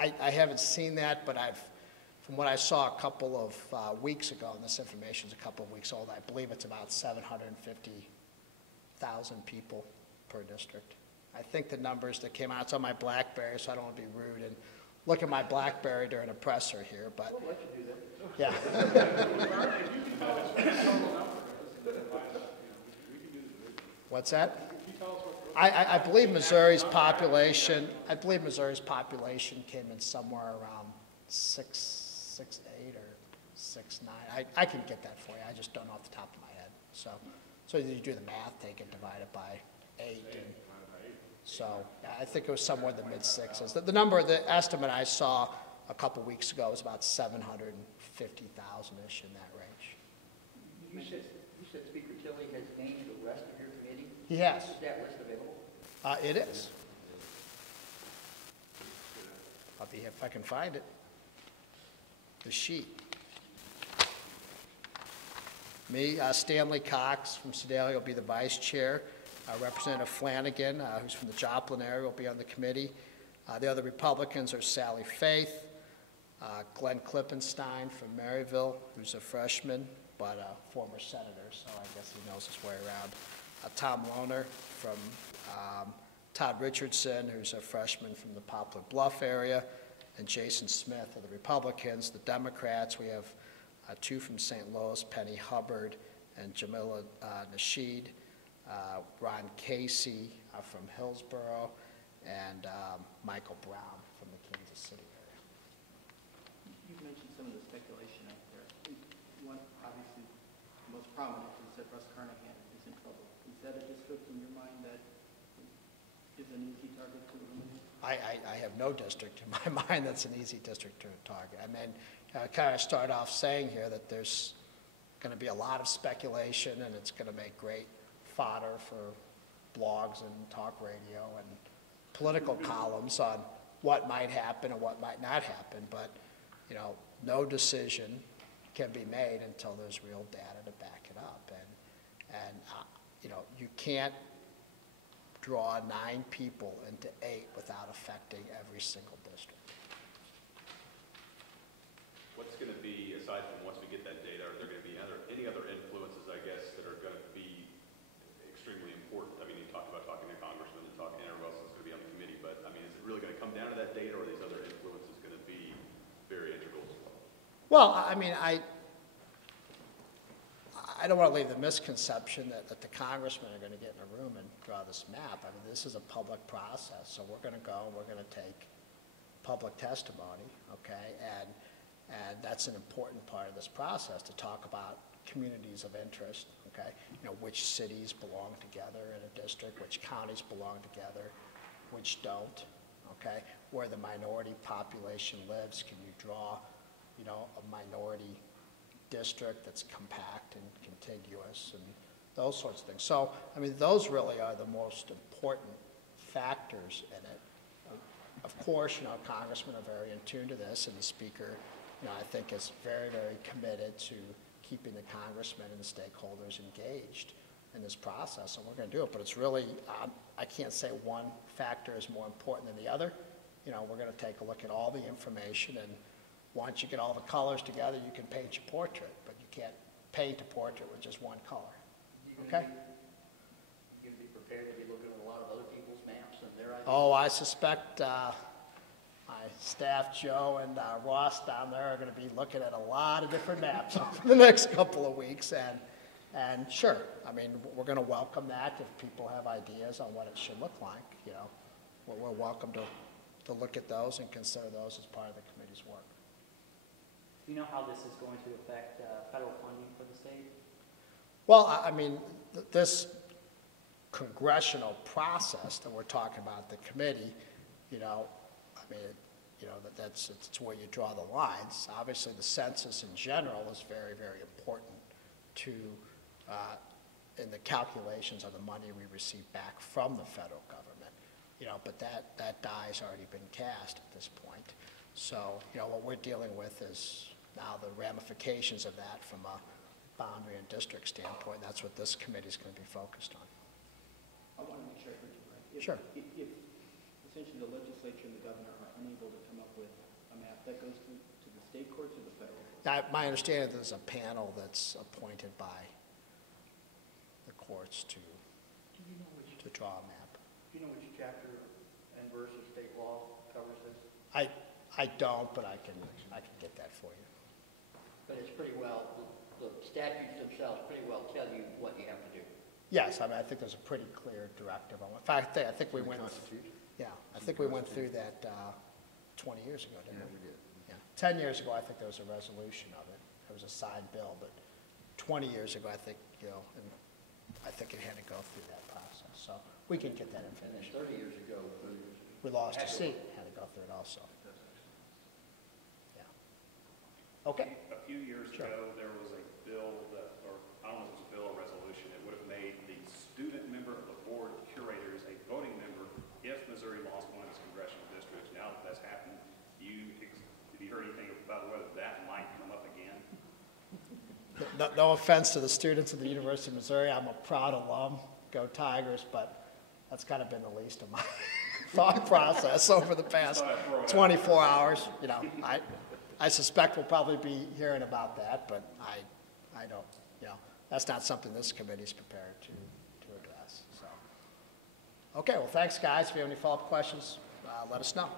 I haven't seen that, but from what I saw a couple of weeks ago, and this information is a couple of weeks old, I believe it's about 750,000 people per district. I think the numbers that came out, it's on my BlackBerry, so I don't want to be rude and look at my BlackBerry during a presser here, but. We'll let you do that. Yeah. What's that? I believe Missouri's population, came in somewhere around 6.8 or 6.9. I can get that for you. I just don't know off the top of my head. So you do the math, take it, divide it by 8. And so I think it was somewhere in the mid-6s. The estimate I saw a couple weeks ago was about 750,000-ish in that range. You said Speaker Tilley has named the rest of your committee? He has. Is that list available? It is. I'll be if I can find it. The sheet. Me, Stanley Cox from Sedalia will be the vice chair. Representative Flanagan, who's from the Joplin area, will be on the committee. The other Republicans are Sally Faith, Glenn Klippenstein from Maryville, who's a freshman, but a former senator, so I guess he knows his way around. Tom Lohner from Todd Richardson, who's a freshman from the Poplar Bluff area, and Jason Smith of the Republicans. The Democrats, we have 2 from St. Louis, Penny Hubbard and Jamila Nasheed, Ron Casey from Hillsborough, and Michael Brown from the Kansas City area. You've mentioned some of the speculation out there. One, obviously, the most prominent is that Russ Carnahan is in trouble. Is that a district in your mind that is an easy target to eliminate? I have no district in my mind that's an easy district to target. I mean, I kind of start off saying here that there's going to be a lot of speculation, and it's going to make great fodder for blogs and talk radio and political columns on what might happen and what might not happen. But, you know, no decision can be made until there's real data to back it up. And you know, you can't draw 9 people into 8 without affecting every single district. What's going to be, aside from once we get that data, are there going to be any other influences, I guess, that are going to be extremely important? I mean, you talked about talking to congressmen and talking to everyone else that's going to be on the committee, but I mean, is it really going to come down to that data, or are these other influences going to be very integral as well? Well, I mean, I don't want to leave the misconception that the congressmen are going to get in a room and draw this map. I mean, this is a public process, so we're going to go and we're going to take public testimony, okay? And that's an important part of this process, to talk about communities of interest, okay? You know, which cities belong together in a district, which counties belong together, which don't, okay? Where the minority population lives, can you draw, you know, a minority district that's compact and contiguous and those sorts of things. So, I mean, those really are the most important factors in it. Of course, you know, congressmen are very in tune to this, and the speaker, you know, I think is very, very committed to keeping the congressmen and the stakeholders engaged in this process, and we're going to do it. But it's really, I can't say one factor is more important than the other. You know, we're going to take a look at all the information, and once you get all the colors together, you can paint your portrait, but you can't paint a portrait with just one color. Okay? You're going to be prepared to be looking at a lot of other people's maps and their ideas? Oh, I suspect my staff, Joe and Ross down there, are going to be looking at a lot of different maps over the next couple of weeks. And sure, I mean, we're going to welcome that if people have ideas on what it should look like. You know, we're welcome to look at those and consider those as part of the committee's work. Do you know how this is going to affect federal funding for the state? Well, I mean, this congressional process that we're talking about, the committee, you know, I mean, you know, it's where you draw the lines. Obviously, the census in general is very, very important to, in the calculations of the money we receive back from the federal government. You know, but that die's already been cast at this point. So, you know, what we're dealing with is now the ramifications of that from a boundary and district standpoint. That's what this committee is going to be focused on. I want to make sure I heard you right. Sure. If essentially the legislature and the governor are unable to come up with a map that goes to the state courts or the federal courts? My understanding is there's a panel that's appointed by the courts to draw a map. Do you know which chapter and verse of state law covers this? I don't, but I can get that for you. But it's pretty well, the statutes themselves pretty well tell you what you have to do. Yes, I mean, I think there's a pretty clear directive on it. In fact, I think we went, Constitution? yeah, I think we went through that 20 years ago, didn't Yeah, we? we did. Yeah. 10 years ago, I think there was a resolution of it. There was a side bill, but 20 years ago, I think, and I think it had to go through that process. So we can get that And then information. 30 years ago, We lost a seat, had to go through it also. Yeah. Okay. A few years Sure. ago, there was a bill that, or I don't know if it was a bill or resolution, it would have made the student member of the board of curators a voting member if Missouri lost one of its congressional districts. Now that that's happened, have you heard anything about whether that might come up again? No offense to the students of the University of Missouri, I'm a proud alum, go Tigers, but that's kind of been the least of my thought process over the past 24 hours. I suspect we'll probably be hearing about that, but I don't, that's not something this committee's prepared to address, so. Okay, well, thanks, guys. If you have any follow-up questions, let us know.